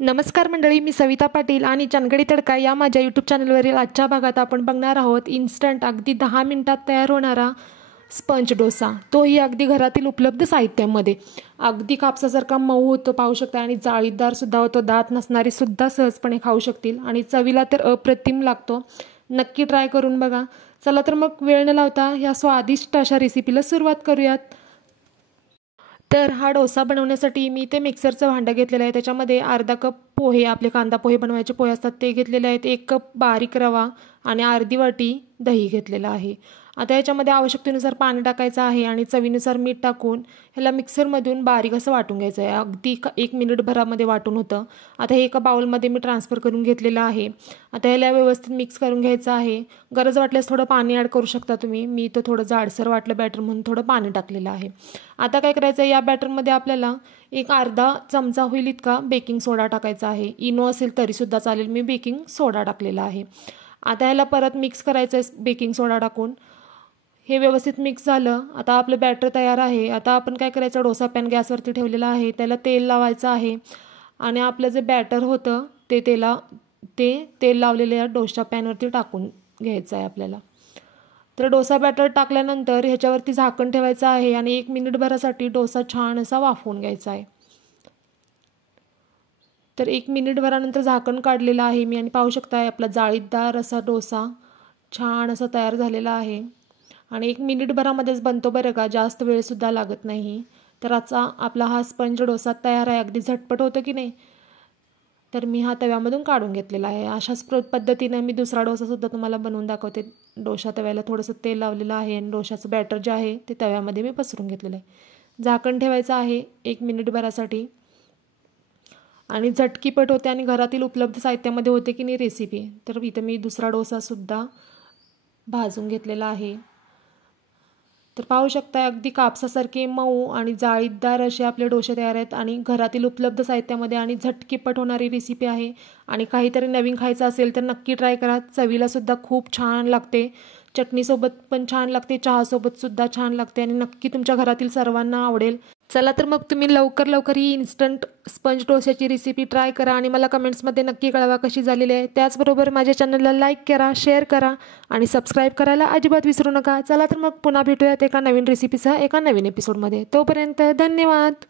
नमस्कार मंडळी, मी सविता पाटील आणि चनगडी तडका या माझ्या यूट्यूब चॅनलवरील आजच्या भागात आपण बघणार आहोत इन्स्टंट अगदी 10 मिनिटात तयार होणारा स्पंज डोसा, तोही अगदी घरातील उपलब्ध साहित्यामध्ये। अगदी कापसासारखा मऊ होतो, पाहू शकता, आणि जाळीदार सुद्धा होतो। दात नसणारी सुद्धा सहजपणे खाऊ शकतील आणि चवीला तर अप्रतिम लागतो। नक्की ट्राय करून बघा। चला तर मग वेळ न लावता या स्वादिष्ट अशा रेसिपीला सुरुवात करूयात। तर हा डोसा बनवण्यासाठी मी ते मिक्सरचं भांडं घेतलेलं आहे। त्याच्यामध्ये अर्धा कप पोहे, आपले कांदा पोहे बनवायचे पोहे असतात ते घेतलेले आहेत, 1 कप बारीक रवा आणि अर्धी वाटी दही घेतलेलं आहे। आता याच्यामध्ये आवश्यकतेनुसार पाणी टाकायचं आहे आणि चवीनुसार मीठ टाकून ह्याला मिक्सरमधून बारीक असं वाटून घ्यायचं आहे। अगदी 1 मिनिटभरामध्ये वाटून होतं। आता हे एका बाउलमध्ये मी ट्रान्सफर करून घेतलेलं आहे। आता ह्याला व्यवस्थित मिक्स करून घ्यायचं आहे। गरज वाटल्यास थोडं पाणी ॲड करू शकता तुम्ही। मी तो थोडं जाडसर वाटलं बॅटर म्हणून थोडं पाणी टाकलेलं आहे। आता काय करायचं आहे, या बॅटरमध्ये आपल्याला एक अर्धा चमचा होईल इतका बेकिंग सोडा टाकायचा आहे। इनो असेल तरीसुद्धा चालेल, मी बेकिंग सोडा टाकलेला आहे। आता ह्याला परत मिक्स करायचं आहे बेकिंग सोडा टाकून। हे व्यवस्थित मिक्स झालं। आता आपलं बॅटर तयार आहे। आता आपण काय करायचं, डोसा पॅन गॅसवरती ठेवलेला आहे, त्याला तेल लावायचं आहे आणि आपलं जे बॅटर होतं ते तेल लावलेल्या या डोसा पॅनवरती टाकून घ्यायचं आहे आपल्याला। तर डोसा बॅटर टाकल्यानंतर ह्याच्यावरती झाकण ठेवायचं आहे आणि 1 मिनिटभरासाठी डोसा छान असा वाफवून घ्यायचा आहे। तर 1 मिनिटभरानंतर झाकण काढलेलं आहे मी आणि पाहू शकता आपला जाळीदार असा डोसा छान असा तयार झालेला आहे आणि 1 मिनिटभरामध्येच बनतो बरं का, जास्त वेळसुद्धा लागत नाही। तर आपला हा स्पंज डोसा तयार आहे। अगदी झटपट होतं की नाही। तर मी हा तव्यामधून काढून घेतलेला आहे। अशाच पद्धतीने मी दुसरा डोसासुद्धा तुम्हाला बनवून दाखवते। डोसा तव्याला थोडंसं तेल लावलेलं आहे आणि डोशाचं बॅटर जे आहे ते तव्यामध्ये मी पसरून घेतलेलं आहे। झाकण ठेवायचं आहे 1 मिनिटभरासाठी आणि झटकीपट होते आणि घरातील उपलब्ध साहित्यामध्ये होते की नाही रेसिपी। तर इथं मी दुसरा डोसासुद्धा भाजून घेतलेला आहे। तर पाहू शकता अगदी कापसासारखे मऊ आणि जाळीदार असे आपले डोसे तयार आहेत आणि घरातील उपलब्ध साहित्यामध्ये आणि झटकीपट होणारी रेसिपी आहे। आणि काहीतरी नवीन खायचं असेल तर नक्की ट्राय करा। चवीला सुद्धा खूप छान लागते, चटणीसोबत पण छान लागते, चहासोबत सुद्धा छान लागते आणि नक्की तुमच्या घरातील सर्वांना आवडेल। चला तर मग तुम्ही लवकर ही इन्स्टंट स्पंज डोशाची रेसिपी ट्राय करा आणि मला कमेंट्समध्ये नक्की कळवा कशी झालेली आहे। त्याचबरोबर माझ्या चॅनलला लाईक करा, शेअर करा आणि सबस्क्राईब करायला अजिबात विसरू नका। चला तर मग पुन्हा भेटूयात एका नवीन रेसिपीसह एका नवीन एपिसोडमध्ये। तोपर्यंत धन्यवाद।